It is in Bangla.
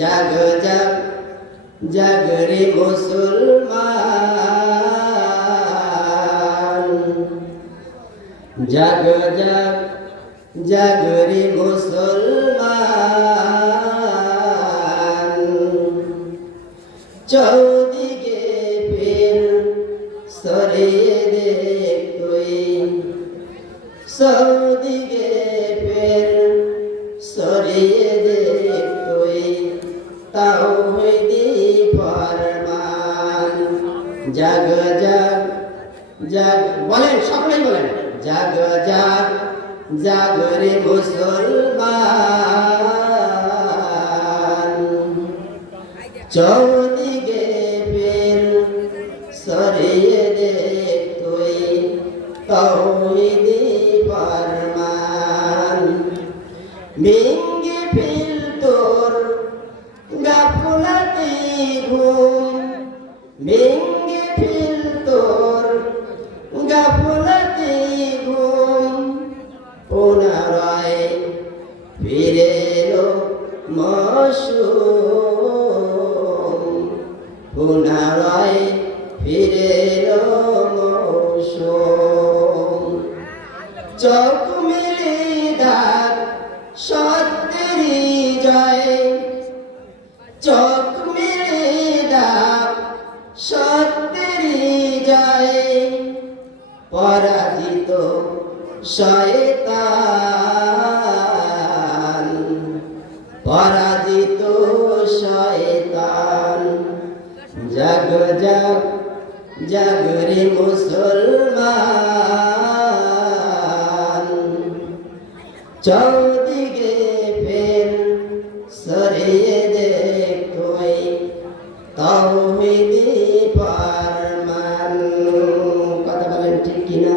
জাগ জাগ জাগ রে মুসলমান, জাগ জাগ জাগ রে মুসলমান। চৌদিকে ফির সরিয়ে দেখ তুই, চৌদিকে ফির সরিয়ে দেখ তুই তাওহীদি ফরমান। জাগ জাগ জাগ, বলেন সকলেই বলেন, জাগ জাগ জাগ রে মুসলমান। চৌদিকে ফির সরিয়ে দেখ তুই তাওহীদি ফরমান। ভেঙ্গে ফেল তোর গাফলাতি ঘুম, ভেঙ্গে ফেল তোর গাফলাতি ঘুম। পুনরায় ফিরে এলো মৌসুম, পুনরায় ফিরে এলো মৌসুম। চোখ মেলে ডাক সত্যেরই জয়, চোখ মেলে ডাক সত্যেরই জয়। পরাজিত শয়তান, পরাজিত শয়তান। জাগ জাগ জাগ রে মুসলমান। চৌদিকে ফের সরিয়ে দেখ তুই তাওহীদি ফরমান। কথা বলেন ঠিক কিনা?